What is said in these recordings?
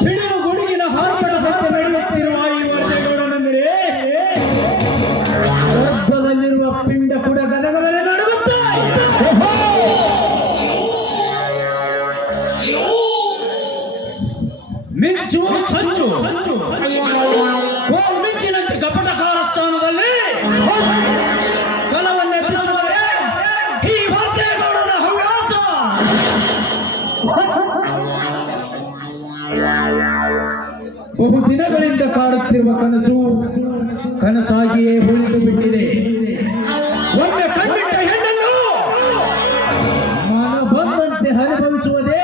ಸಿಡಿಲು ಗುಡುಗಿನ ಹಾರ್ಪಡದಂತೆ ನಡೆಯುತ್ತಿರುವ ಈ ವರ್ಧೆಗೌಡನೆಂದರೆ ಗರ್ಭದಲ್ಲಿರುವ ಪಿಂಡ ಕೂಡ ಗದಗದಲ್ಲಿ ನಡುಗುತ್ತೆ. ಮಿಂಚು ಸಂಚು ಮಿಂಚಿನಂತೆ ಕಪಟಕಾರ ಸ್ಥಾನದಲ್ಲಿ ಕಲವನ್ನೆಬ್ಬಿಸುವುದೇ ಈ ವರ್ಧೆಗೌಡನ ಹವ್ಯಾಸ. ಬಹುದಿನಗಳಿಂದ ಕಾಡುತ್ತಿರುವ ಕನಸಾಗಿಯೇ ಉಳಿದು ಬಿಟ್ಟಿದೆ. ಒಮ್ಮೆ ಕಣ್ಣಿಟ್ಟ ಹೆಣ್ಣನ್ನು ಮನ ಬಂದಂತೆ ಅನುಭವಿಸುವುದೇ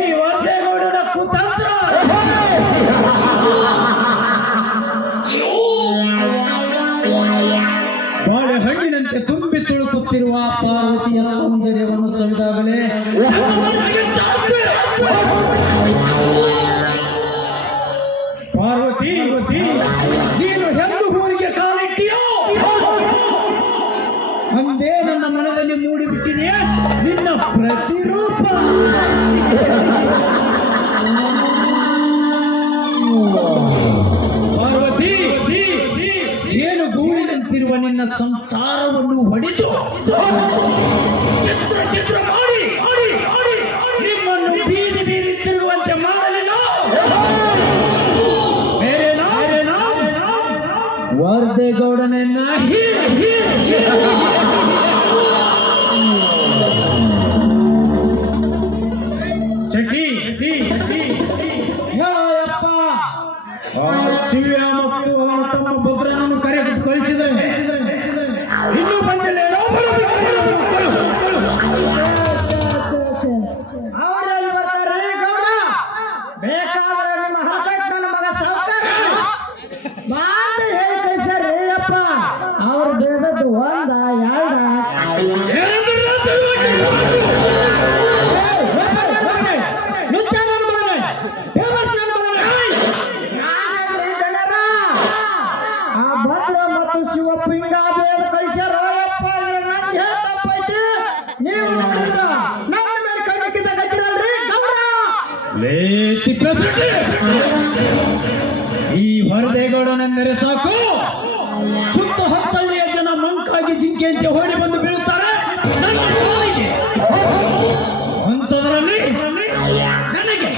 ಈ ವರ್ಧೆಗೌಡನ ಕುತಂತ್ರ. ಬಾಳೆಹಣ್ಣಿನಂತೆ ತುಂಬಿ ತುಳುಕುತ್ತಿರುವ ಪಾರ್ವತಿಯ ಸೌಂದರ್ಯವನ್ನು ಸವಿದಾಗಲೇ ಪಾರ್ವತಿ, ನೀನು ಎಂದು ಊರಿಗೆ ಕಾಲಿಟ್ಟಿಯೋ ಅಂದೇ ನನ್ನ ಮನದಲ್ಲಿ ಮೂಡಿಬಿಟ್ಟಿದೆಯೇ ನಿನ್ನ ಪ್ರತಿರೂಪ. ಪಾರ್ವತಿ, ಜೇನು ಗೂಡಿನಂತಿರುವ ನಿನ್ನ ಸಂಸಾರವನ್ನು ಹೊಡೆದು ಚಿತ್ರ ಮಾಡಿ ನಿಮ್ಮನ್ನು ಬೀದಿ ತಿರುಗುವಂತೆ ಮಾಡಲಿಲ್ಲ. ವರ್ಧೆಗೌಡನನ್ನ ಶೆಟ್ಟಿ ಹೇಳಪ್ಪ. ಶಿವ್ಯ ಮತ್ತು ಅವನ ತಮ್ಮ ಬೊಬ್ಬರನ್ನು ಕಳಿಸಿದರೆ ಇನ್ನೂ ಬಂದಿಲ್ಲ. ಅವರಲ್ಲಿ ಬರ್ತಾರೆ ಗೌಡ. ಬೇಕಾದ್ರೆ ನಿಮ್ಮ ಹರಕಟ್ ನನ್ನ ಮಗ ಸಾವುಕಾರ ಮಾತು ಹೇಳಿ ಕಳಿಸ್ಯಾರ್ರಿ ಅಪ್ಪ. ಅವ್ರು ಬೆಳೆದದ್ದು ಒಂದ ಎರಡ ಆ ಭದ್ರ ಮತ್ತು ಶಿವಪ್ಪ ಹಿಂಗ ಬೇಡ ಕಳಿಸ್ಯಾರ ಅಪ್ಪ. ನಂದು ಹೇಳ ತಪ್ಪೈತಿ. ನೀವು ನೋಡಿದ್ರ ನನ್ನ ಮೇಲೆ ಕಣ್ಣಿಕ್ಕಿದ ಗತ್ತಿರಲ್ರಿ ಗೌಡ. ಈ ವರ್ಧೆಗೌಡನೆಂದರೆ ಸಾಕು, ಸುತ್ತ ಹತ್ತಳ್ಳಿಯ ಜನ ಮಂಕಾಗಿ ಜಿಂಕೆಯಂತೆ ಓಡಿ ಬಂದು ಬೀಳುತ್ತಾರೆ ನನ್ನ ಕಾಲಿಗೆ. ಅಂಥದ್ರಲ್ಲಿ ನನಗೆ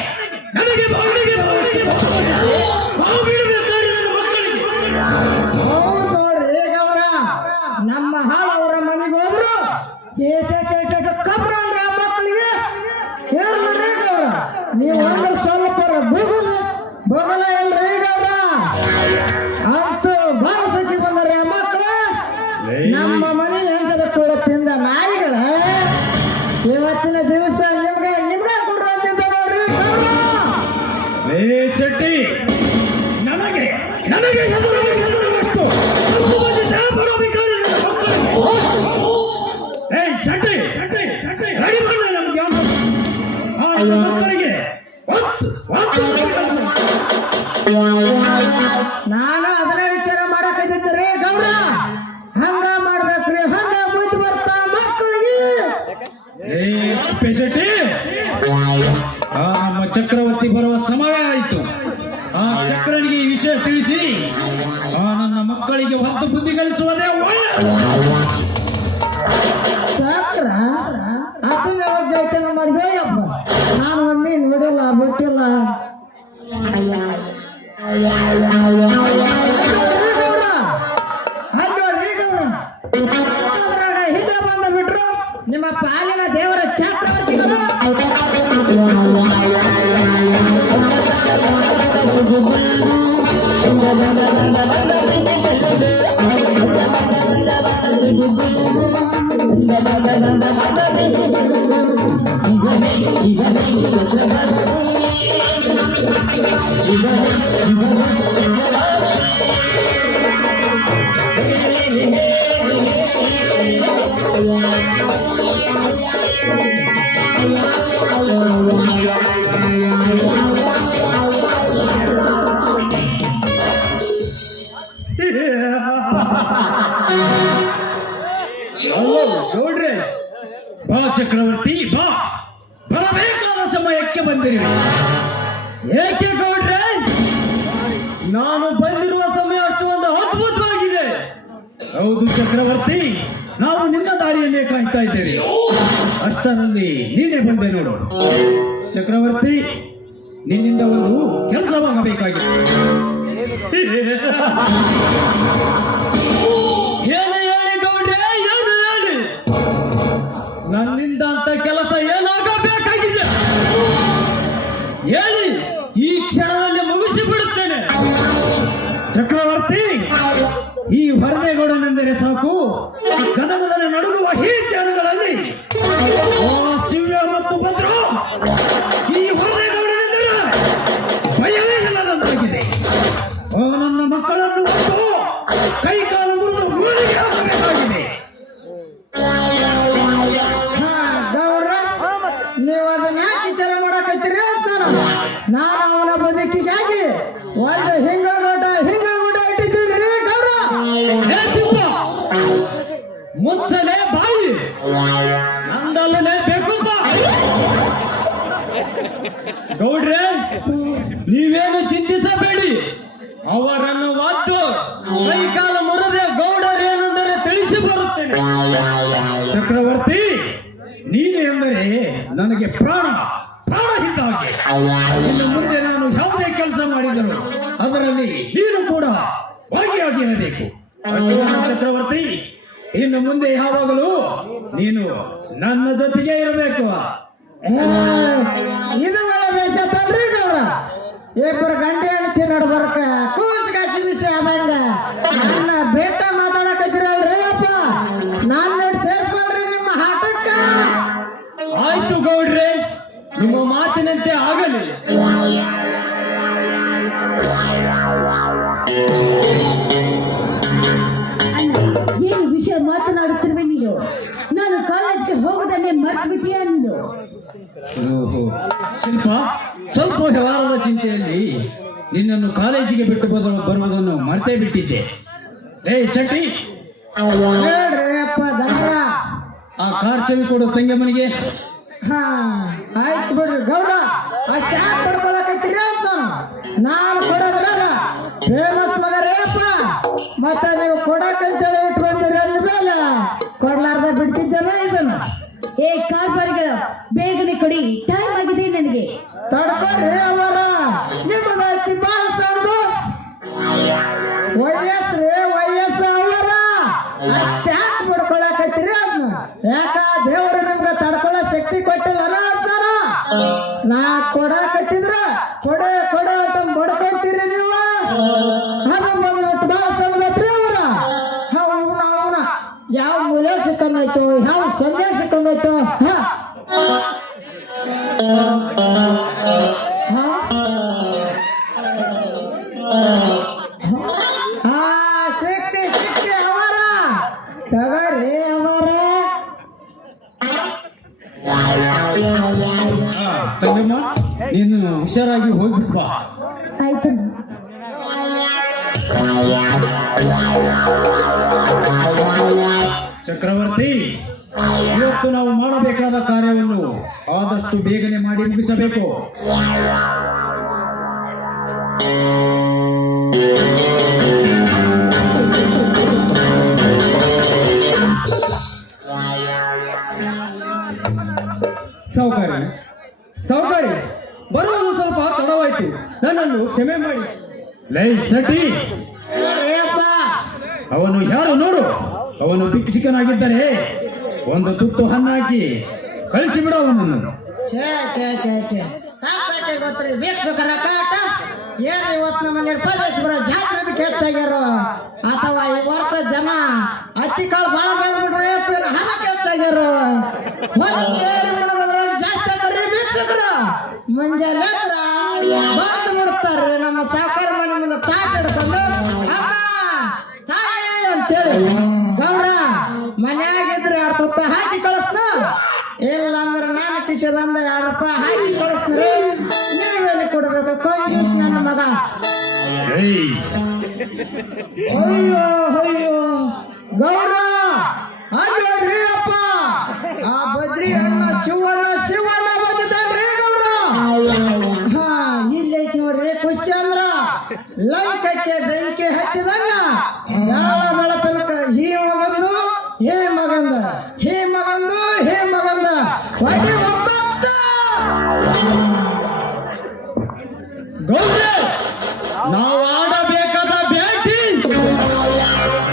ಹೌದ್ರಿ ಗೌಡ. ನಮ್ಮ ಹಾಳ ಅವರ ಮನೆಗೆ ಹೋದ್ರು ಕಬ್ರ ಅಂದ್ರ ಮಕ್ಕಳಿಗೆ ಹೇಳ್ರಿ ಗೌಡ. ನೀವು ಒಂದು ಸ್ವಲ್ಪ ಬಗಲ ಇಲ್ರಿ ಗೌಡ. ಅಂತೂ ಬಹಳ ಸುಖಿ ಬಂದ್ರಿ ಆ ಮಕ್ಕಳು. ನಮ್ಮ ಮನೆ ಹೆಂಚದ ಕೂಡ ತಿಂದ ನಾಯಿಗಳ ಇವತ್ತಿನ ದಿವಸ ನಿಮ್ಗೆ ಕೊಡ್ರ ಅಂತಿದ್ದ ನೋಡ್ರಿ ಗೌಡ. ಶೆಟ್ಟಿ, ನನಗೆ ನಾನು ಅದನ್ನ ವಿಚಾರ ಮಾಡಕತ್ತಿದ್ರಿ ಗೌಡ. ಹಂಗ ಮಾಡ್ಬೇಕ್ರಿ, ಹಂಗ ಬುದ್ಧಿ ಬರ್ತಾ ಮಕ್ಕಳಿಗೆ. ನಮ್ಮ ಚಕ್ರವರ್ತಿ ಬರುವ ಸಮಯ ಆಯಿತು. ಆ ಚಕ್ರನಿಗೆ ಈ ವಿಷಯ ತಿಳಿಸಿ ನನ್ನ ಮಕ್ಕಳಿಗೆ ಒಂದು ಬುದ್ಧಿ ಕಲಿಸುವುದೇ ಒಳ್ಳೆಯದು. ಚಕ್ರ ಅದನ್ನ ಯೋಚನೆ ಮಾಡಿದೆ. ನೋಡ್ರಿ, ಬಾ ಚಕ್ರವರ್ತಿ ಬಾ, ಬರಬೇಕಾದ ಸಮಯಕ್ಕೆ ಬಂದಿರುವೆ. ಏಕೆ ಗೌಡ್ರೆ, ನಾನು ಬಂದಿರುವ ಸಮಯ ಅಷ್ಟೊಂದು ಅದ್ಭುತವಾಗಿದೆ. ಹೌದು ಚಕ್ರವರ್ತಿ, ನಾವು ನಿನ್ನ ದಾರಿಯನ್ನೇ ಕಾಯ್ತಾ ಇದ್ದೇವೆ. ಅಷ್ಟರಲ್ಲಿ ನೀನೇ ಬಂದೆ ನೋಡು. ಚಕ್ರವರ್ತಿ, ನಿನ್ನಿಂದ ಒಂದು ಕೆಲಸವಾಗಬೇಕಾಗಿದೆ. ಏನು ಹೇಳಿ ಗೌಡ್ರೆ, ಏನು ಹೇಳಿ? ನನ್ನಿಂದ ಅಂತ ಕೆಲಸ ಏನಾಗಬೇಕಾಗಿದೆ ಹೇಳಿ, ಈ ಕ್ಷಣದಲ್ಲಿ ಮುಗಿಸಿ ಬಿಡುತ್ತೇನೆ. ಚಕ್ರವರ್ತಿ, ಈ ಹೊರದೇಗೌಡನೆಂದರೆ ಸಾಕು, ಗದಗದನೆ ನಡುಗುವ ಈ ಜನಗಳಲ್ಲಿ ಶಿವ್ಯ ಮತ್ತು ಭದ್ರು ಈ ಹೊರದೇಗೌಡನೆಂದರೆ ಭಯವೇ ಇಲ್ಲದಂತಾಗಿದೆ. ನನ್ನ ಮಕ್ಕಳನ್ನು ಹೊತ್ತು ಕೈ ಕಾಲು ಮುರಿದು ಮೂಲಿಗೆ ಹಾಕಬೇಕಾಗಿದೆ. ಗೌಡ್ರ, ನೀವು ಅದನ್ನ ಯಾಕೆ ವಿಚಾರ ಮಾಡಕತ್ತೀರಿ ಅಂತ ನಾನು ಅವನ ಬದುಕಿಗಾಗಿ ಒಂದು ಹಿಂಗಳಗೂಟ ಇಟ್ಟಿದ್ದೀರಿ ಗೌಡ್ರ. ಹೇ ತಿಪ್ಪ, ಮುಚ್ಚಲೇ ಬಾಯಿ, ನಂದಲ್ಲೇ ಬೇಕು ಬಾ. ಗೌಡ್ರೆ, ನೀವೇನು ಚಿಂತಿಸಬೇಡಿ. ಅವರನ್ನು ಒದ್ದು ಕೈ ಕಾಲ ಮುರದೆ ಗೌಡರೇನೆಂದರೆ ತಿಳಿಸಿ ಬರುತ್ತೇನೆ. ಚಕ್ರವರ್ತಿ, ನೀನು ಎಂದರೆ ನನಗೆ ಪ್ರಾಣ ಇದ್ದ ಹಾಗೆ. ಇನ್ನು ಮುಂದೆ ನಾನು ಯಾವುದೇ ಕೆಲಸ ಮಾಡಿದರೂ ಅದರಲ್ಲಿ ನೀನು ಕೂಡ ಭಾಗಿಯಾಗಿರಬೇಕು. ಚಕ್ರವರ್ತಿ, ಇನ್ನು ಮುಂದೆ ಯಾವಾಗಲೂ ನೀನು ನನ್ನ ಜೊತೆಗೆ ಇರಬೇಕು. ಇದು ಒಳ್ಳೆ ವೇಷ ತಡ್ರಿ ಗೌಡ. ಇಬ್ಬರು ಗಂಟೆ ಹೆಂಡತಿ ನಡ್ಬರ್ಕ ಕೂಸ್ ಕಾಸಿ ವಿಷಯ ಆದಂಗ ನನ್ನ ಬೇಟ ಮಾತಾಡಕತ್ತಿರಲ್ರಿ ಅಪ್ಪ. ನಾನು ನೋಡಿ ಸೇರಿಸ್ಕೊಂಡ್ರಿ ನಿಮ್ಮ ಆಟಕ್ಕ. ಆಯ್ತು ಗೌಡ್ರೆ, ನಿಮ್ಮ ಮಾತಿನಂತೆ ಆಗಲಿ. ಅಣ್ಣ, ಏನು ವಿಷಯ ಮಾತನಾಡುತ್ತಿರುವೆ ನೀನು? ನಾನು ಕಾಲೇಜ್ಗೆ ಹೋಗದನ್ನೇ ಮರ್ತು ಬಿಟ್ಟಿಯಾ ನೀನು? ಓಹೋ ಶಿಲ್ಪ, ಸ್ವಲ್ಪ ವ್ಯವಹಾರದ ಚಿಂತೆಯಲ್ಲಿ ನಿನ್ನನ್ನು ಕಾಲೇಜಿಗೆ ಬಿಟ್ಟು ಬರುವುದನ್ನು ಮರ್ತೇ ಬಿಟ್ಟಿದ್ದೆ. ಏ ಶೆಟ್ಟಿ, ಹೇಳ್ರಿ ಅಪ್ಪ ದಂಡ. ಆ ಕಾರ್ ಚವಿ ಕೊಡು ತಂಗಮ್ಮನಿಗೆ. ಹಾ ಆಯ್ತು ಬಿಡ್ರಿ ಗೌಡ, ಅಷ್ಟ ಯಾಕೆ ಪಡ್ಕೊಳಕೈತಿರಿ ಅಂತ ನಾನು ಕೊಡೋದ್ರಾಗ ಫೇಮಸ್ ಮಗ ರೇಪ. ಮತ್ತ ನೀವು ಕೊಡಕಂತೇಳಿ ಇಟ್ಟು ಬಂದಿರಿ ಅಂದ್ಮೇಲೆ ಕೊಡ್ಲಾರ್ದ ಬಿಡ್ತಿದ್ದಲ್ಲ ಇದನ್ನ. ಏ ಕಾರ್ಬಾರಿಗಳ, ಬೇಗನೆ ಕೊಡಿ, ಟೈಮ್ ಆಗಿದೆ ನನಗೆ. ತಡ್ಕೊಡ್ರಿ ಅವರ, ನಿಮ್ಮದೈತಿ ಬಾಳ ಸಣ್ದು ವಯಸ್ಸು ಅವರ. ಅಷ್ಟ ಯಾಕೆ ಪಡ್ಕೊಳಕೈತಿರಿ ಅದನ್ನ? ಯಾಕ ದೇವರು ನಿಮ್ಗೆ ತಡ್ಕೊಳ್ಳೋ ಶಕ್ತಿ ಕೊಟ್ಟಿಲ್ಲ ಅಂತಾನ. ನಾ ಕೊಡಕತ್ತಿದ್ರ ಕೊಡೆ ಅಂತ ಬಡ್ಕೊಂತೀರಿ ನೀವು. ಅದು ಬಂದ್ಬಿಟ್ಟು ಬಾಳ ಸಣ್ಣದತ್ರಿ ಅವರ. ಅವನ ಯಾವ ಮೂಲೆ ಸಿಕ್ಕಂದಾಯ್ತು, ಯಾವ ಸಂದೇಶ ಸಿಕ್ಕಂದಾಯ್ತು. ಸಿಕ್ತಿ ಅವರ, ತಗರಿ ಅವರ. ತಂಗಮ್ಮ, ನೀನು ಹುಷಾರಾಗಿ ಹೋಗ್ಬಿಟ್ಟು ಬಾ. ಆಯ್ತು. ಚಕ್ರವರ್ತಿ, ಇವತ್ತು ನಾವು ಮಾಡಬೇಕಾದ ಕಾರ್ಯವನ್ನು ಆದಷ್ಟು ಬೇಗನೆ ಮಾಡಿ ಮುಗಿಸಬೇಕು. ಸಾವುಕಾರಿ, ಬರುವುದು ಸ್ವಲ್ಪ ತಡವಾಯ್ತು, ನನ್ನನ್ನು ಕ್ಷಮೆ ಮಾಡಿ. ಲೈ ಶೆಟ್ಟಿ, ಅವನು ಯಾರು ನೋಡು. ಅವನು ಭಿಕ್ಷುಕನಾಗಿದ್ದರೆ ಒಂದು ತುತ್ತು ಹಣ್ಣಾಕಿ ಕಳಿಸಿಬಿಡ ಅವನನ್ನು. ಸಾಕ್ಷಾತ್ ಗೊತ್ತ್ರಿ ಭಿಕ್ಷುಕರ ಕಾಟ. ಏನ್ ಇವತ್ತು ನಮ್ಮ ನಿರ್ಪದೇಶ್ವರ ಜಾತ್ರೆ ಹೆಚ್ಚಾಗ್ಯಾರೋ, ಅಥವಾ ಈ ವರ್ಷ ಜನ ಹತ್ತಿ ಕಾಳು ಬಹಳ ಬೆಳೆದ್ಬಿಟ್ರೆ ಅದಕ್ಕೆ ಹೆಚ್ಚಾಗ್ಯಾರೋ. ಜಾಸ್ತಿ ಆಗ್ರಿ ಮುಂಜಾನೆ ಹತ್ರ ಬಂದು ಬಿಡ್ತಾರ್ರಿ ನಮ್ಮ ಸಾವುಕಾರ ಮನೆ ಮುಂದೆ ತಾಟ ಹಿಡ್ಕೊಂಡು ಅಮ್ಮ ತಾಯಿ ಅಂತೇಳಿ ಗೌಡ ಮನ್ಯಾಗಿದ್ರೆ 2 ತುತ್ತ ಹಾಕಿ ಕಳಿಸ್ನ ಇಲ್ಲ ಅಂದ್ರೆ ನಾನು ಕಿಶದಂದ 2 ರೂಪಾಯಿ ಹಾಕಿ ಕಳಿಸ್ತೀರಿ ನೀವೇನು ಕೊಡ್ಬೇಕು ಕಂಜೂಸ್ ನನ್ನ ಮಗ ಏಯ್, ಅಯ್ಯೋ ಅಯ್ಯೋ ಗೌಡ ಅಲ್ರಿ ಅಪ್ಪ ಆ ಬದ್ರಿ ಅಣ್ಣ ಶಿವಣ್ಣ ಬಂದಿದ್ದಾನ್ರಿ ಗೌಡ ಹಾ ಇಲ್ಲೈತಿ ನೋಡ್ರಿ ಕುಸ್ತಿ ಅಂದ್ರ ಲಂಕಕ್ಕೆ ಬೆಂಕಿ ಹತ್ತಿದನ್ನ ಬೆಳ ತನಕ ಹೀ ಮಗಂದು ಒಳ್ಳೆ ಒಬ್ಬತ್ತ ಗೌಡ್ರೆ, ನಾವು ಆಡಬೇಕಾದ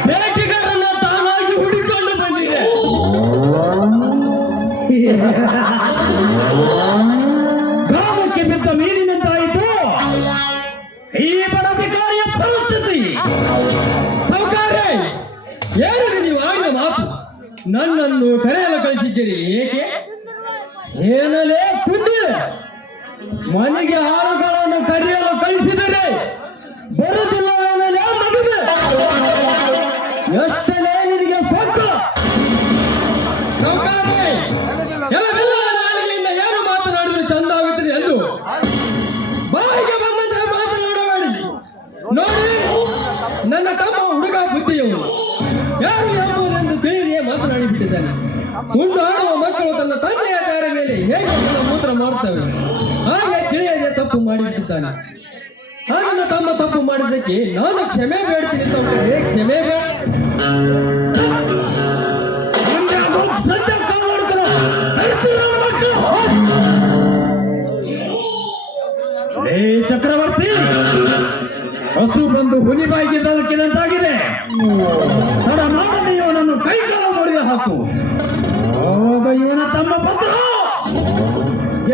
ಬೇಟಿಗಾರನ ತಾನಾಗಿ ಹುಡುಕೊಂಡು ಬಂದಿದೆ. ಗ್ರಾಮಕ್ಕೆ ಬಿದ್ದ ಮೀನಿನಂತಾಯಿತು ಈ ಬಡ ಬಿಕಾರಿಯ ಪರಿಸ್ಥಿತಿ. ಸೌಕಾರ್ಯ, ಏನು ನೀವು ಆಡಿದ ಮಾತು? ನನ್ನನ್ನು ಕರೆಯಲು ಕಳಿಸಿದ್ದೀರಿ, ಏಕೆ? ಏನಲೇ ಕುಂಡಿ, ಮನೆಗೆ ಹಾರುಗಳನ್ನು ಕರೆಯಲು ಕಳಿಸಿದರೆ ಬರುತ್ತಿಲ್ಲ ಏನಲೇ ಮದುವೆ? ಎಷ್ಟಲೇ ನಿನಗೆ ಸೊಕ್ಕು? ಸೌಕಾರ್ಯ, ನಾಲಿಗೆಯಿಂದ ಏನು ಮಾತನಾಡಿದ್ರೆ ಚಂದ ಆಗುತ್ತದೆ ಎಂದು ಬಾಯಿಗೆ ಬಂದಂತೆ ಮಾತನಾಡಬೇಡಿ. ನೋಡಿ, ನನ್ನ ತಮ್ಮ ಹುಡುಗ ಬುದ್ಧಿಯವರು ಯಾರು ಎಂಬುದೆಂದು ತಿಳಿದೇ ಮಾತನಾಡಿಬಿಟ್ಟಿದ್ದಾನೆ. ಉಂಡು ಆಡುವ ಮಕ್ಕಳು ತನ್ನ ತಂದೆಯ ದಾರ ಮೇಲೆ ಹೇಗೆ ಮೂತ್ರ ಮಾಡುತ್ತವೆ ಹಾಗೆ ತಿಳಿಯದೆ ತಪ್ಪು ಮಾಡಿಬಿಟ್ಟಿದ್ದಾನೆ. ನನ್ನ ತಮ್ಮ ತಪ್ಪು ಮಾಡಿದ್ದಕ್ಕೆ ನಾನು ಕ್ಷಮೆ ಬೇಡ್ತೀನಿ ಸೌಕರ್ಯ, ಕ್ಷಮೆ ಚಕ್ರವರ್ತಿ, ಹಸು ಬಂದು ಹುಲಿ ಬಾಯಿಗೆ ದಕ್ಕಿದಂತಾಗಿದೆ. ತಡ ಮಾಡದೆ ಇವನನ್ನು ಕೈಕಾಲು ಮುರಿದು ಹಾಕು. ಹೋಗ ಇವನ ತಮ್ಮ ಪತ್ರ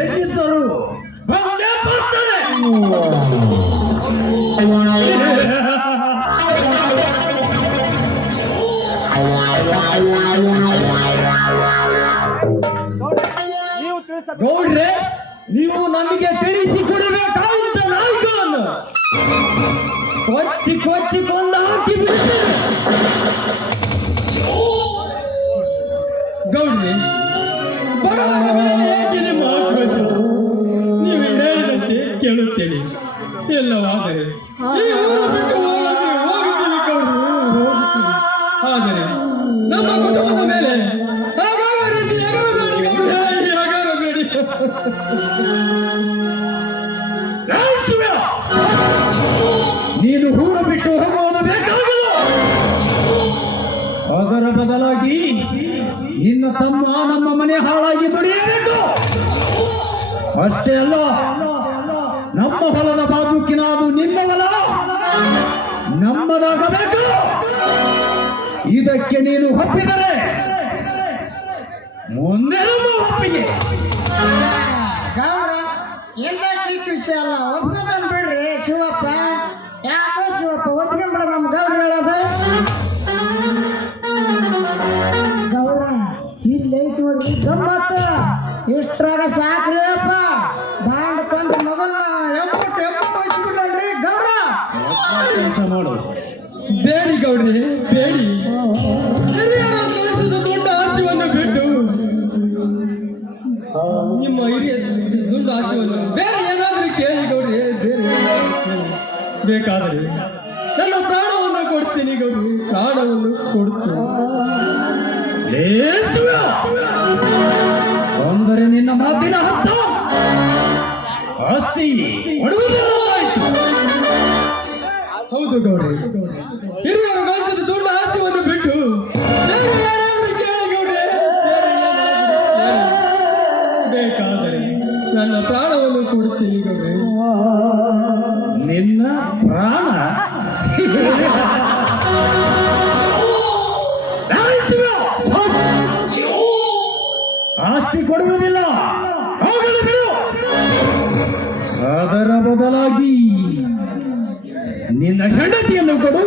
ಎಲ್ಲಿದ್ದರು ಬಂದೇ ಬರ್ತಾರೆ. ಗೌಡ್ರೆ, ನೀವು ನಮಗೆ ತಿಳಿಸಿ ಕೊಡಬೇಕಾದಂತ ನಾಯಿಗಳನ್ನು ಕೊಚ್ಚಿ ಕೊಂದು ಹಾಕಿ ಬಿಡ್ತೀರಿ. ಗೌಡ್ರೆ, ಬಡವರ ಮೇಲೆ ಏಕೆ ನಿಮ್ಮ ಆಕ್ರೋಶ? ನೀವು ಹೇಳಿದಂತೆ ಕೇಳುತ್ತೇನೆ. ಎಲ್ಲವಾದರೆ ಈ ಊರು ಬಿಟ್ಟು ಹೋಗುತ್ತೀವಿ ಗೌಡ್ರು, ಹೋಗುತ್ತೀವಿ. ಆದರೆ ನಮ್ಮ ಕುಟುಂಬದ ಮೇಲೆ ಹಾಗಾಗ ರೀತಿ ಎಗರಬೇಡಿ ಗೌಡ್ರೆ, ಎಗರಬೇಡಿ. ನೀನು ಊರು ಬಿಟ್ಟು ಹೋಗುವುದು ಬೇಕಾಗಿಲ್ಲ. ಅದರ ಬದಲಾಗಿ ನಿನ್ನ ತಮ್ಮ ನಮ್ಮ ಮನೆ ಹಾಳಾಗಿ ದುಡಿಯಬೇಕು. ಅಷ್ಟೇ ಅಲ್ಲ, ನಮ್ಮ ಹೊಲದ ಬಾಜುಕಿನ ಅದು ನಿಮ್ಮ ಹೊಲ ನಮ್ಮದಾಗಬೇಕು. ಇದಕ್ಕೆ ನೀನು ಒಪ್ಪಿದರೆ ಮುಂದೆ ನಮ್ಮ ಒಪ್ಪಿಗೆ. ಗೌಡ ಎಂತ ಚಿಕ್ಕ ವಿಷಯ ಅಲ್ಲ, ಒಪ್ಕೊತಾನ ಬಿಡ್ರಿ ಶಿವಪ್ಪ. ಯಾಕೋ ಶಿವಪ್ಪ ಒಪ್ಕೊಂಡ್ಬಿಡ ನಮ್ಮ ಗೌಡ್ರ ಹೇಳೋದು. ಗೌಡ ಇಲ್ಲೈತಿ ನೋಡ್ರಿ ಗಮ್ಮತ್ತ, ಇಷ್ಟ್ರಾಗ ಸಾಕ್ರಿ ಅಪ್ಪ. ಬಾಂಡ್ ತಂದು ಮಗನ ಎಪ್ಪಟ್ಟು ವಹಿಸ್ಬಿಟ್ಟಲ್ರಿ ಗೌಡ. ಕೆಲಸ ಮಾಡು. ಬೇಡಿ ಗೌಡ್ರಿ, ಬೇಡಿ. ಹಿರಿಯರ ತೋರಿಸಿದ ದೊಡ್ಡ ಆಸ್ತಿಯನ್ನು ಬಿಟ್ಟು ನಿಮ್ಮ ಹಿರಿಯ ಸುಳ್ಳು ಆಸ್ತಿಯನ್ನು ಬೇರೆ ಏನಾದರೂ ಕೇಳಿ ಗೌಡ್ರಿ, ಬೇರೆ ಬೇಕಾದರೆ ನನ್ನ ಪ್ರಾಣವನ್ನು ಕೊಡ್ತೀನಿ ಗೌಡ್ರಿ, ಪ್ರಾಣವನ್ನು ಕೊಡ್ತೀನಿ. ಅಂದರೆ ನಿನ್ನ ಮಾತಿನ ಅರ್ಥ ಆಸ್ತಿ ಕೊಡುವುದಿಲ್ಲ. ಹೌದು ಗೌಡ್ರಿ, ಹಿರಿಯರು ಗಳಿಸಿದ ದೊಡ್ಡ ಆಸ್ತಿಯನ್ನು ಬಿಟ್ಟು ಬೇರೆ ಏನಾದರೂ ಕೇಳಿ ಗೌಡ್ರಿ, ಬೇಕಾದರೆ ನನ್ನ ಪ್ರಾಣವನ್ನು ಕೊಡುತ್ತೀನಿ ಗೌಡ್ರಿ. ನಿನ್ನ ಪ್ರಾಣ? ಆಸ್ತಿ ಕೊಡುವುದಿಲ್ಲ, ಹೋಗಲು ಬಿಡು. ಅದರ ಬದಲಾಗಿ ನಿನ್ನ ಹೆಂಡತಿಯನ್ನು ಕೊಡು.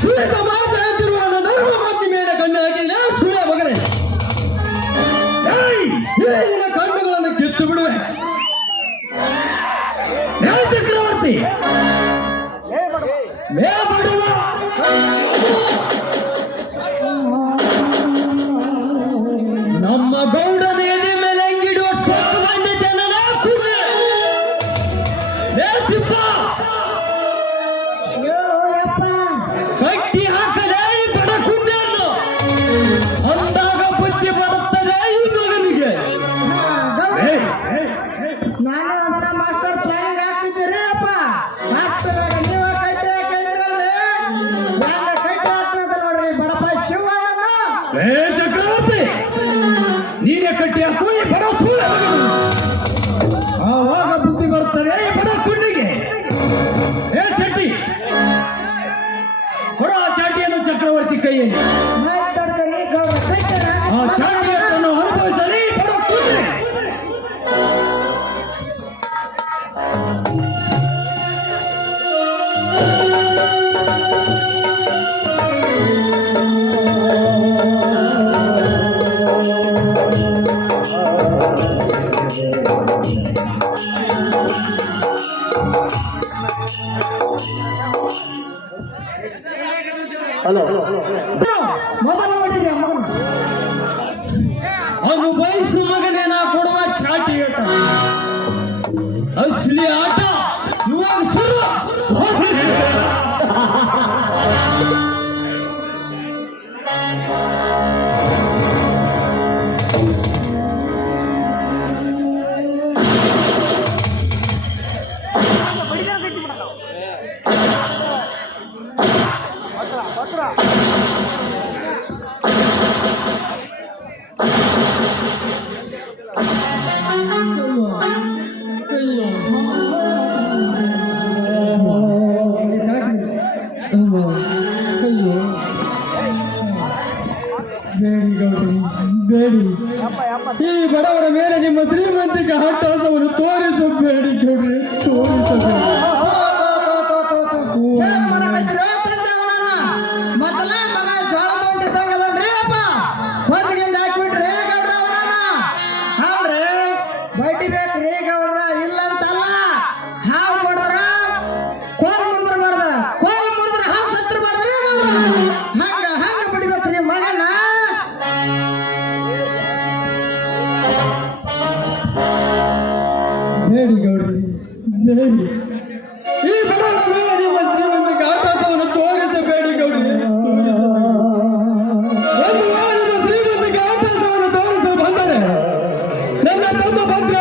ಸುಳಿತ ಮಾಡ್ತಾ ಇದ್ದಿರುವ ಧರ್ಮ ಮಾತಿ ಮೇಲೆ ಕಣ್ಣು ಹಾಕಿದ ಸುಳ್ಳ ಮಗ. ನಿನ್ನ ಕಣ್ಣುಗಳನ್ನು ಕಿತ್ತು ಬಿಡುವೆ. ಚಕ್ರವರ್ತಿ ಮೇಲ್ಪಡುವ ನಮ್ಮ ಗೌಡನ ಎದೆ ಮೇಲೆ ಅಂಗಿಡುವ ಸತ್ತು ಬಂದ ಜನರ ಕುರ್ರೆ. ತಿಪ್ಪ ಕಟ್ಟಿ ಹಾಕಲೇ ಈ ಬಡ ಕುಂಡೆಯನ್ನು. ಅಂದಾಗ ಬುದ್ಧಿ ಬರುತ್ತದೆ ಈ ಮಗನಿಗೆ. ನಾನು ಅದನ್ನ ಮಾಸ್ಟರ್ ಪ್ಲಾನಿಂಗ್ ಹಾಕ್ತಿದ್ದೀರಿ ಅಪ್ಪ. ಹಾಕ್ತಿದಾಗ ನೀವು ಕಟ್ಟಿ ಹಾಕಿದ್ರಲ್ರಿ, ನಾನು ಕಟ್ಟಿ ಹಾಕ್ತದ ನೋಡ್ರಿ ಬಡಪ ಶಿವಣ್ಣ. ಚಕ್ರವರ್ತಿ ನೀನೇ ಕಟ್ಟಿ ಹಾಕು ಈ ಬಡ ಸೂಳ. ಆವಾಗ ಬುದ್ಧಿ ಬರ್ತದೆ ಈ ಬಡ ಕುಂಡಿಗೆ. ಚಟ್ಟಿ ಕೊಡ ಆ ಚಾಟಿಯನ್ನು ಚಕ್ರವರ್ತಿ ಕೈಯಲ್ಲಿ. ಆ ಚಾಟಿಯನ್ನು ಅನುಭವಿಸಲಿ ಈ ಬಡ ಕುಂಡಿ. ಮೊದಲು ನೋಡಿರಿ ಮಗನ ಅನುಭವಿಸು ಮಗನೇ ನಾ ಕೊಡುವ ಚಾಟಿ ಆಟ. ಅಸಲಿ ಆಟ ಇವಾಗ ಶುರು. ಬೇಡಿ ಗೌಡ್ರಿ ಬೇಡಿ. ಈ ಬಡವರ ಮೇಲೆ ನಿಮ್ಮ ಶ್ರೀಮಂತಿಕೆ ಹಟ್ಟಾಸವನ್ನು ತೋರಿಸಬೇಡಿ ಗೌಡ್ರಿ, ತೋರಿಸಬೇಡಿ. ಮೊದಲ ಮಗ ಜೋಳದ ಉಂಟಿದ್ದಂಗದಲ್ರಿ ಅಪ್ಪ. ಹೊಂದಿಗಿಂದ ಹಾಕ್ಬಿಟ್ರಿ ಗೌಡ್ರ ಅವನನ್ನ. ಹೌದ್ರಿ ಬಡ್ಡಿ ಬೇಕ್ರಿ ಗೌಡ್ರ, ಇಲ್ಲಂತಲ್ಲ. ಹಾವು ಹೊಡೆದ್ರ ಕೋಲ್ ಮುಡಿದ್ರ ಮಾಡ್ದ, ಕೋಲ್ ಮುಡಿದ್ರ ಹಾವು ಸತ್ರ ಮಾಡ್ರಿ ಗೌಡ್ರ. ಹಂಗ ಬಿಡ್ಬೇಕ್ರಿ ಮಗನ. ಬೇಡಿ ಗೌಡ್ರಿ ಬೇಡಿ. ಈ ಬಡವರ ಮೇಲೆ ನಿಮ್ಮ ಶ್ರೀಮಂತಿಕೆ ಹಟ್ಟಾಸವನ್ನು ತೋರಿಸಬೇಡಿ ಗೌಡ್ರಿ, ತೋರಿಸಬೇಡಿ. ಒಂದು ವೇಳೆ ನಿಮ್ಮ ಶ್ರೀಮಂತಿಕೆ ಹಟ್ಟಾಸವನ್ನು ತೋರಿಸಲು ಬಂದರೆ ನನ್ನ ತಮ್ಮ ಭದ್ರ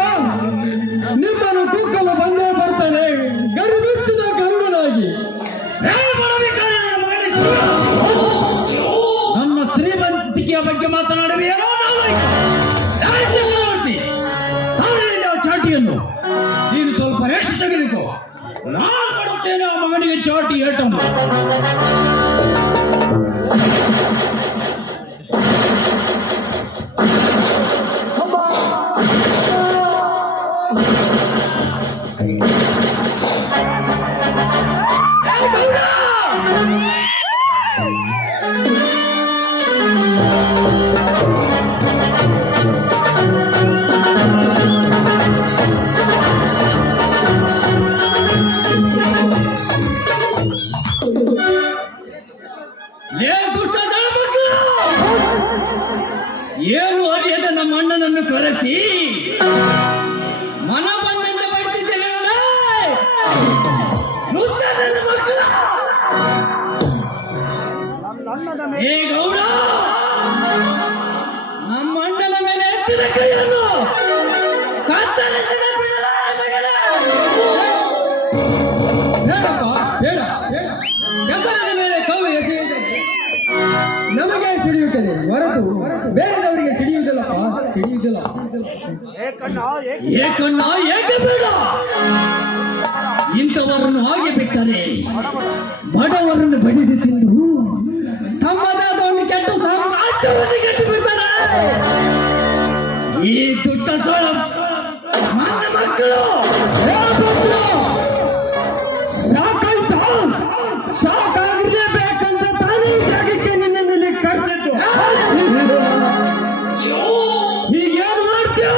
ನಿಮ್ಮನ್ನು ಕುಕ್ಕಲು ಬಂದೇ ಬರ್ತಾನೆ ಗರಿಬಿಚ್ಚಿದ ಗರುಡನಾಗಿ. ನನ್ನ ಶ್ರೀಮಂತಿಕೆಯ ಬಗ್ಗೆ ಮಾತನಾಡುವೆಯೋ ಚಾಟಿಯನ್ನು ನೀನು ಸ್ವಲ್ಪ ರೆಸ್ಟ್ ತೆಗೆದುಕೋ. ನಾನು ಕೊಡುತ್ತೇನೆ ಆ ಮಗನಿಗೆ ಚಾಟಿ ಏಟನ್ನು. ಏನು ಅರಿಯದ ನಮ್ಮ ಅಣ್ಣನನ್ನು ಕರೆಸಿ ಮನ ಬಂದಂತೆ ಬಡ್ತಿದ್ದೇನೆ. ಏ ಗೌಡ, ನಮ್ಮ ಅಣ್ಣನ ಮೇಲೆ ಎತ್ತಿದ ಕೈಯನ್ನು ಕತ್ತರಿಸಿದ ಬೇಡಪ್ಪ, ಬೇಡ. ಹೆಸರಿನ ಮೇಲೆ ಕಲ್ಲು ಎಸೆಯುತ್ತದೆ ನಮಗೆ ಸಿಡಿಯುತ್ತದೆ ಹೊರತು ಬೇರೆದವರಿಗೆ ಸಿಡಿಯುವುದಿಲ್ಲಪ್ಪ, ಸಿಡಿಯುವುದಿಲ್ಲ. ಏಕಣ್ಣ ಏಕೆ ಬೇಡ. ಇಂಥವರನ್ನು ಹಾಗೆ ಬಿಟ್ಟರೆ ಬಡವರನ್ನು ಬಡಿದು ತಿಂದು ತಮ್ಮದಾದ ಒಂದು ಕೆಟ್ಟ ಸಾಮ್ರಾಜ್ಯವನ್ನು ಗೆದ್ದು ಬಿಡ್ತಾರೆ. ಈ ದುಷ್ಟ ಸೋಳ ನನ್ನ ಮಕ್ಕಳು ಸಾಕಾಯ್ತ, ಸಾಕಾಗಿರ್ಲೇಬೇಕಂತ ತಾನೇ ಜಾಗಕ್ಕೆ ನಿನ್ನಲ್ಲಿ ಕರ್ಸಿದ್ದು. ಈಗೇನು ಮಾಡ್ತೀಯ?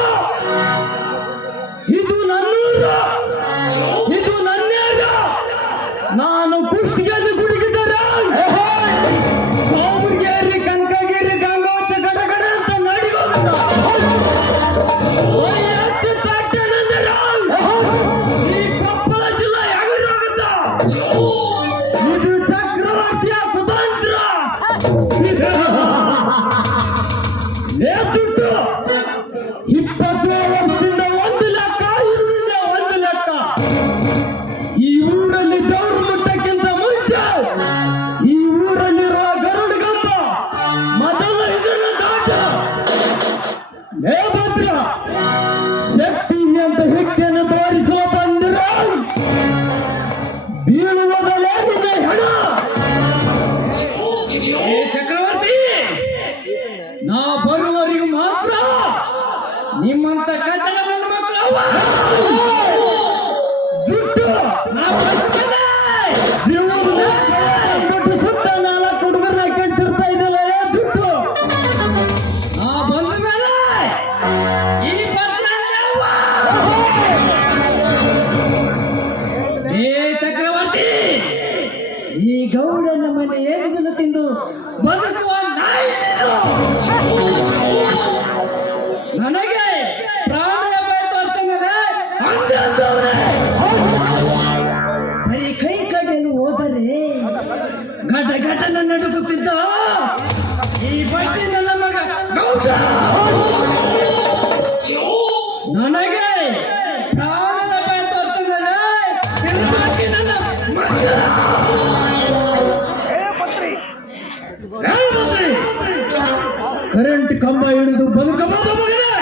ಕರೆಂಟ್ ಕಂಬ ಹಿಡಿದು ಬದುಕಬಹುದು ಮಗನೇ.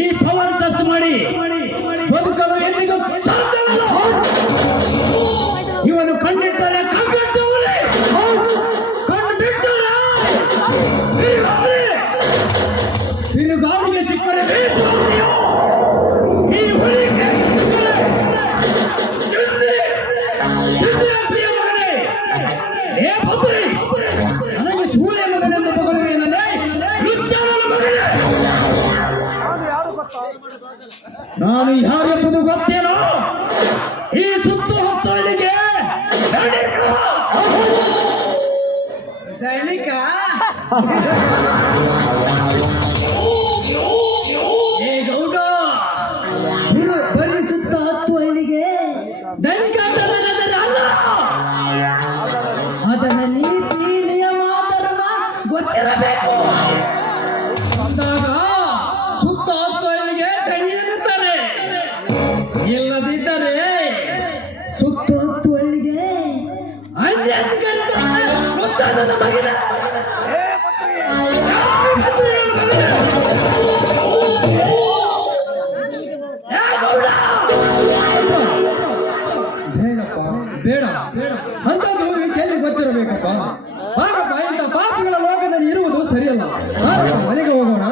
ಈ ಪವರ್ ಟಚ್ ಮಾಡಿ ಬದುಕಲು ಎಂದಿಗೂ ಸಾಧ್ಯವಿಲ್ಲ. ಇವನು ಕಂಡಿಟ್ಟರೆ ಕಂಡಿಟ್ಟವನೇ, ಕಂಡು ಬಿಟ್ಟರೆ ಬಿರುಗಾಳಿಗೆ ಸಿಕ್ಕರೆ ಬೀಸುವಂತೆಯೋ ಈ ಹುಲಿಗೆ ಪ್ರಿಯ ಮಗನೇ. ಏ ಪುತ್ರಿ, ನನಗೆ ಚೂಳೆ ಮಗನೆಂದು ಮಗನೇ, ಲುಚ್ಚಾನನ ಮಗನೇ. ನಾನು ಯಾರೆಂಬುದು ಗೊತ್ತೇನೋ? ಈ ಸುತ್ತು ಹೊತ್ತಳಿಗೆ ದೈನಿಕ ಏ ಗೌಡ, ಬರೀ ಸುತ್ತ 10 ಹಳ್ಳಿಗೆ ದೈನಿಕ ಅಲ್ಲ, ಅದರ ನೀತಿ ನಿಯಮ ಧರ್ಮ ಗೊತ್ತಿರಬೇಕು. ಅಂದಾಗ ಸುತ್ತ 10 ಹಳ್ಳಿಗೆ ದಣಿ ಎನ್ನುತ್ತಾರೆ. ಇಲ್ಲದಿದ್ದರೆ ಸುತ್ತ 10 ಹಳ್ಳಿಗೆ ಅಂಜೆ ಅಂತ ಕರೀತಾರೆ. ಗೊತ್ತಾ ನನ್ನ ಮಗನ? ಬೇಡ ಬೇಡ ಅಂತದ್ದು ಈ ಕೇಳಿ ಗೊತ್ತಿರಬೇಕಪ್ಪ. ಹಾಗಪ್ಪ, ಇಂಥ ಪಾಪಿಗಳ ಲೋಕದಲ್ಲಿ ಇರುವುದು ಸರಿಯಲ್ಲ. ಮನೆಗೆ ಹೋಗೋಣ.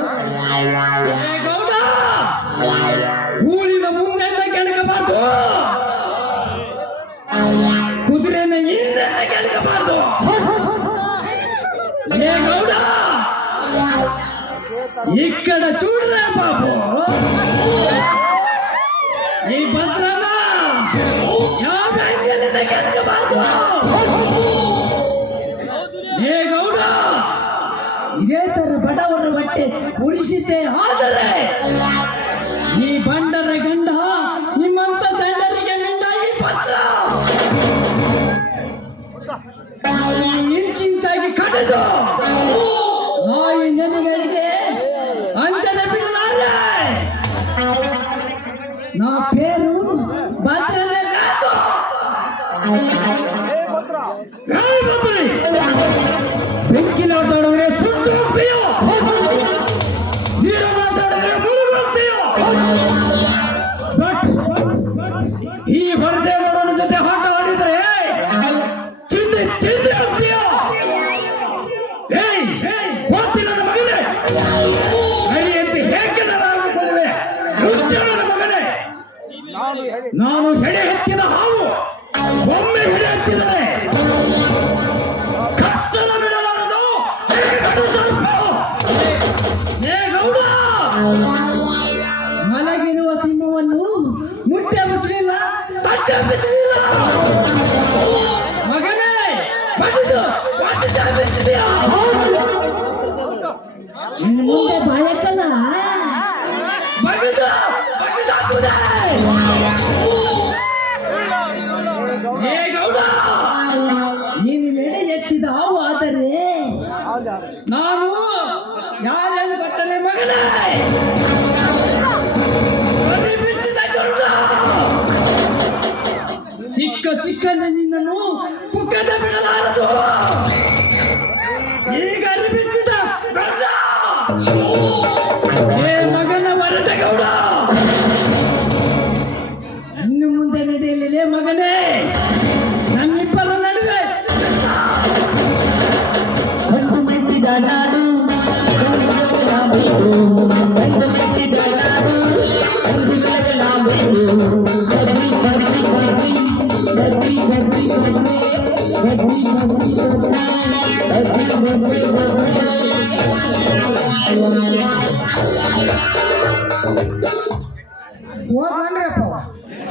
ಗೌಡ, ಊರಿನ ಮುಂದೆಂದ ಕೆಣಕಬಾರ್ದು, ಕುದುರೆನ ಹಿಂದೆಂದ ಕೆಣಕಬಾರ್ದು. ಏ ಗೌಡ, ఇక్కడ చూడరా బాబు, ఈ భద్రన ಯಾವ್ಯಾಗೆಲ್ಲಿಂದ ಕೆಣಕಬಾರ್ದು. ಏ ಗೌಡ, ಇದೇ ತರ ಬಡವರ ಹೊಟ್ಟೆ ಉಳಿಸಿದ್ದೆ ಆದರೆ ಈ ಬಂಡರ ಗಂಡ ನಿಮ್ಮಂತ ಸೆಂಡರಿಗೆ ಮಿಂಡ ಈ ಪತ್ರ ಇಂಚಿಂಚಾಗಿ ಕಡಿದು ನಾಯಿ ನದಿಗಳಿಗೆ ಅಂಚನೆ ಬಿಡಲಾರೆ. నా పేరు ಭದ್ರನೇ ಕಾದು. ಬೆಂಕಿ ಮಾತಾಡಿದ್ರೆ ಸುಟ್ಟು ಹೋಗ್ತೀಯೋ, ನೀರ ಮಾತಾಡಿದ್ರೆ ಮುಳುಗಿ ಹೋಗ್ತೀಯೋ. ಈ ಹೊರದೇವರನ ಜೊತೆ ಆಟ ಆಡಿದ್ರೆ ಚಿಂದೆ ಚಿಂದೆ ಹೋಗ್ತೀಯೋ. ಹೋಗ್ತಿ ನನ್ನ ಮಗನೇ, ನರಿ ಅಂತ ಹೇಗೆ ನಾನಾಗಿದ್ದೇವೆ. ನನ್ನ ಮಗನೇ, ನಾನು ಹೆಡೆ ಎತ್ತಿದ ಹಾವು ಒಮ್ಮೆ ಹೆಡೆ ಎತ್ತಿದರೆ ಕಚ್ಚಲ ಬಿಡಲಾರದು. ಏ ಗೌಡ, ಮಲಗಿರುವ ಸಿಂಹವನ್ನು ಮುಟ್ಟೆಬ್ಬಿಸಲಿಲ್ಲ, ತಟ್ಟೆಬ್ಬಿಸಲಿಲ್ಲ. ಮಗನೇ, ಬಡಿದು ಬಡಿಸಿದೆಯಾ? ಇನ್ನು ಮುಂದೆ ಬಾಯಕಲ್ಲ. ಬಡಿದು ಬಡಿದಾಕುವುದೇ. ಏ ಗೌಡ, ನೀನು ಎಡೆ ಎತ್ತಿದ ಹಾವು ಆದರೆ ನಾನು ಯಾರೇನು ಗೊತ್ತಲೇ ಮಗನೇ, ಬಲಿ ಬಿಚ್ಚಿದ ಗರುಡ. ಸಿಕ್ಕಲ್ಲಿ ನಿನ್ನನ್ನು ಕುಕ್ಕದ ಬಿಡಲಾರದು. ಈಗ ಅರಿಬಿಚ್ಚಿದ ಗರುಡ. ಏ ಮಗನ ವರದ ಗೌಡ, ಇನ್ನು ಮುಂದೆ ನಡೆಯಲಿದೆ ಮಗನೇ. ನಮ್ಮಿಬ್ಬರ ನಡುವೆ ಹೋದ್ರನ್ರಿ ಅಪ್ಪ,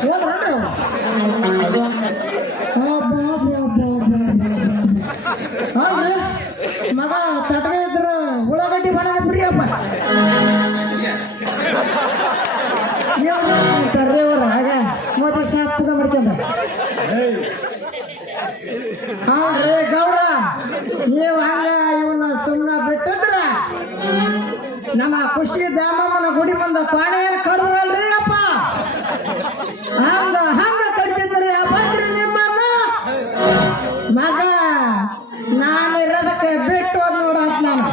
ಹೋದ್ರನ್ರಿ ಮಗ ತಟಕೆ ಇದ್ರು ಉಳ್ಳಾಗಡ್ಡಿ ಬಣ ಬಿಡ್ರಿ ಅಪ್ಪ. ತರ್ರೇವ್ರ ಆಗ ಮತ್ತೆ ಸಾಪ್ಗ ಮಾಡ್ತಂದ. ಹೌದ್ರಿ ಗೌಡ, ನೀವು ಹಂಗ ಇವನ್ನ ಸುಮ್ಮನೆ ಬಿಟ್ಟಿದ್ರ ನಮ್ಮ ಕುಷ್ಟಿ ದ್ಯಾಮಮ್ಮನ ಗುಡಿ ಮುಂದ ಪಾಣೆಯನ್ನು ಕಡ್ದ್ರಲ್ರಿ ಅಪ್ಪ. ಹಂಗ ಕಡ್ತಿದ್ರಿ ಬಂದ್ರಿ ನಿಮ್ಮನ್ನ. ಮಗ ನಾನು ಇರೋದಕ್ಕೆ ಬಿಟ್ಟು ಹೋದ್ ನೋಡತ್ ನಾನು.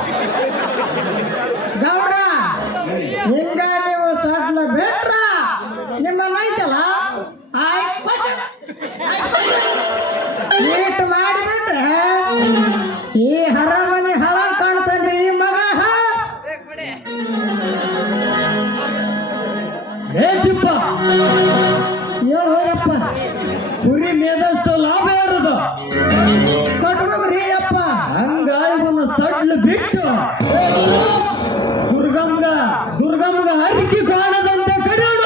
ದುರ್ಗಮ್ಮಗ ಅರಿಕೆ ಕಾಣದಂತೆ ಕಡಿಯೋಣ.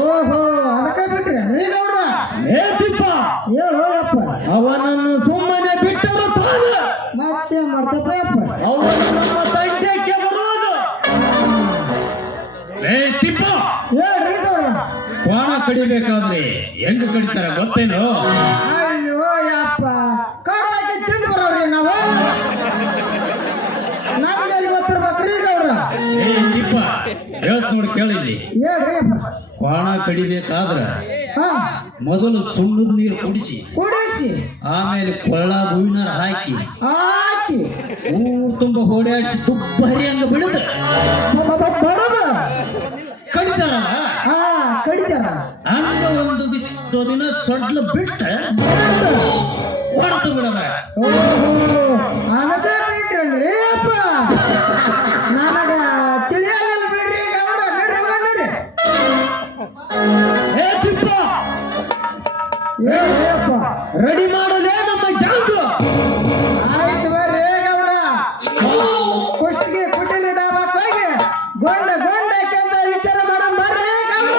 ಓಹೋ ಅದಕ್ಕೆ ಬಿಟ್ರಿ ರೀ ಗೌಡ್ರ ಏ ತಿಪ್ಪ, ಹೇಳು ಅಪ್ಪ ಅವನನ್ನು ಸುಮ್ಮನೆ ಬಿಟ್ಟರು ತಾನು ಮತ್ತೆ ಮಾಡ್ತಪ್ಪ ಅಪ್ಪ ಅವನು ನಮ್ಮ ತಂಟೆಗೆ ಬರುವುದು. ಏ ತಿಪ್ಪ, ಹೇಳ್ರಿ ಗೌಡ್ರ ಕ್ವಾಣ ಕಡಿಬೇಕಾದ್ರೆ ಹೆಂಗ ಕಡಿತಾರ ಗೊತ್ತೇನು? ಅಯ್ಯೋ ಯಪ್ಪ ಕಡಾಕಿ ತಿಂದು ಬರೋರಿ ನಾವು ನಮಗೆ ಅಲ್ಲಿ ಗೊತ್ತಿರ್ಬೇಕ್ರಿ ಗೌಡ್ರ ಏ ತಿಪ್ಪ, ಹೇಳ್ತ ನೋಡಿ ಕೇಳಿಲ್ಲಿ. ಹೇಳ್ರಿ ಅಪ್ಪ ಕ್ವಾಣ ಕಡಿಬೇಕಾದ್ರ ಹಾ ಮೊದಲು ಸುಣ್ಣದ ನೀರು ಕುಡಿಸಿ, ಕುಡಿಸಿ ಆಮೇಲೆ ಕೊಳ್ಳ ಹೂವಿನಾರ ಹಾಕಿ ಹಾಕಿ ಊರ್ ತುಂಬ ಹೊಡ್ಯಾಡಿಸಿ ತುಪ್ಪರಿ ಹಂಗ ಬಿಡುದ ಬಡದ ಕಡಿತಾರ. ಹಾ ಕಡಿತಾರ ಹಂಗ ಒಂದು ಇಷ್ಟು ದಿನ ಸೊಡ್ಲ ಬಿಟ್ಟ ಹೊಡೆದು ಬಿಡದ. ಓಹೋ ಅದಕ್ಕೆ ಬಿಟ್ರಲ್ರಿ ಅಪ್ಪ ನನಗ ತಿಳಿಯಲ್ಲ ಬಿಡ್ರಿ ಗೌಡ್ರ ಬಿಡ್ರಿ ನೋಡ್ರಿ ಏ ತಿಪ್ಪ, ಹೇಳ್ರಿ ಅಪ್ಪ ರೆಡಿ ಮಾಡೋದೇ ನಮ್ಮ ಜಾಗ. ಆಯ್ತು ಬರ್ರಿ ಗೌಡ್ರ ಕುಷ್ಟಿಗೆ ಕುಟಿಲಿ ಡಾಬಾಕ್ ಹೋಗಿ ಗೊಂಡ ಹಾಕ್ಯಂತ ವಿಚಾರ ಮಾಡೋ ಬರ್ರಿ ಗೌಡ್ರ